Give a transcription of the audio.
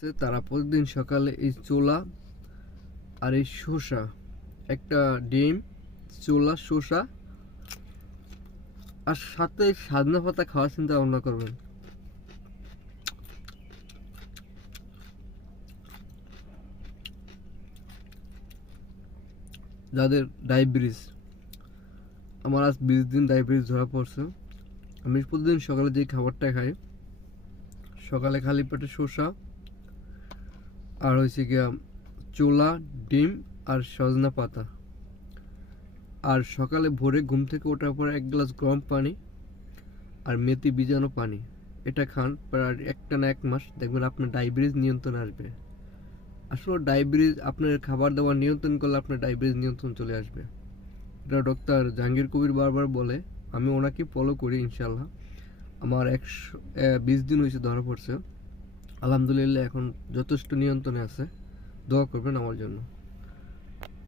তারা প্রতিদিন সকালে এই ছোলা আর এই শসা, একটা ডিম, ছোলা, শসা আর সাথে সাজনা পাতা খাওয়ার চিন্তা ভাবনা করবেন। যাদের ডায়াবেটিস, আমার আজ 20 দিন ডায়াবেটিস ধরা পড়ছে। আমি প্রতিদিন সকালে যে খাবারটা খাই, সকালে খালি পেটে শসা আর হয়েছে গিয়া ছোলা, ডিম আর সজনা পাতা, আর সকালে ভোরে ঘুম থেকে ওঠার পর 1 গ্লাস গরম পানি আর মেথি ভিজানো পানি, এটা খান প্রায় একটানা 1 মাস, দেখবেন আপনার ডায়াবেটিস নিয়ন্ত্রণে আসবে। আসলে ডায়াবেটিস আপনার খাবার দাবার নিয়ন্ত্রণ করলে আপনার ডায়াবেটিস নিয়ন্ত্রণ চলে আসবে। এটা ডক্টর জাহাঙ্গীর কবির বারবার বলে, আমি ওনাকে ফলো করি ইনশাল্লাহ। আমার 120 দিন হয়েছে ধরা পড়ছে, আলহামদুলিল্লাহ এখন যথেষ্ট নিয়ন্ত্রণে আছে। দোয়া করবেন আমার জন্য।